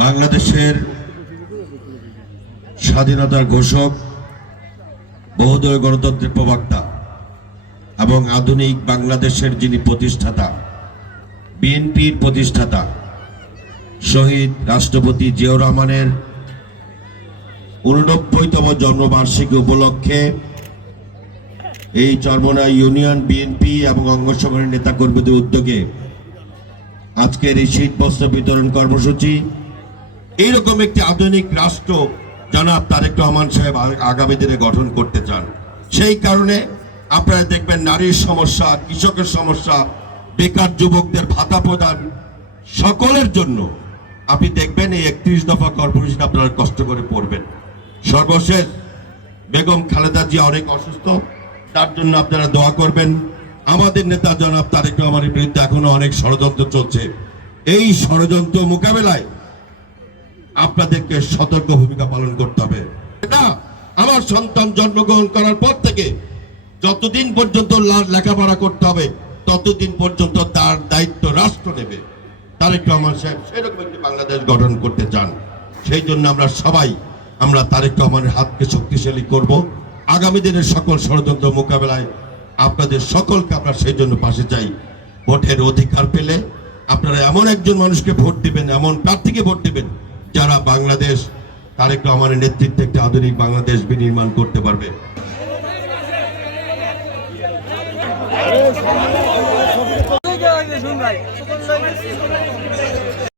বাংলাদেশের স্বাধীনতার ঘোষক বহুদল গণতন্ত্রের প্রবক্তা এবং আধুনিক বাংলাদেশের যিনি প্রতিষ্ঠাতা, বিএনপির প্রতিষ্ঠাতা, শহীদ রাষ্ট্রপতি জিয়াউর রহমানের উননব্বইতম জন্মবার্ষিকী উপলক্ষে এই চরমনা ইউনিয়ন বিএনপি এবং অঙ্গ সংগঠনের নেতাকর্মীদের উদ্যোগে আজকের এই শীত বস্ত্র বিতরণ কর্মসূচি এইরকম একটি আধুনিক রাষ্ট্র জনাব তারেক রহমান সাহেব আগামী দিনে গঠন করতে চান। সেই কারণে আপনারা দেখবেন নারীর সমস্যা, কৃষকের সমস্যা, বেকার যুবকদের ভাতা প্রদান সকলের জন্য আপনি দেখবেন এই একত্রিশ দফা কর্পোরেশন আপনারা কষ্ট করে পড়বেন। সর্বশেষ বেগম খালেদা জিয়া অনেক অসুস্থ, তার জন্য আপনারা দোয়া করবেন। আমাদের নেতা জনাব তারেক রহমানের বিরুদ্ধে এখনও অনেক ষড়যন্ত্র চলছে। এই ষড়যন্ত্র মোকাবেলায় আপনাদেরকে সতর্ক ভূমিকা পালন করতে হবে। না, আমার সন্তান জন্মগ্রহণ করার পর থেকে যতদিন পর্যন্ত লেখাপড়া করতে হবে, ততদিন পর্যন্ত তার দায়িত্ব রাষ্ট্র নেবে। তারেক রহমান সাহেব সেরকম একটি বাংলাদেশ গঠন করতে চান। সেই জন্য আমরা সবাই, আমরা তারেক রহমানের হাতকে শক্তিশালী করব। আগামী দিনের সকল ষড়যন্ত্র মোকাবেলায় আপনাদের সকলকে আমরা সেই জন্য পাশে চাই। ভোটের অধিকার পেলে আপনারা এমন একজন মানুষকে ভোট দিবেন, এমন প্রার্থীকে ভোট দিবেন যারা বাংলাদেশ তারেক রহমানের নেতৃত্বে একটি আধুনিক বাংলাদেশ বিনির্মাণ করতে পারবে।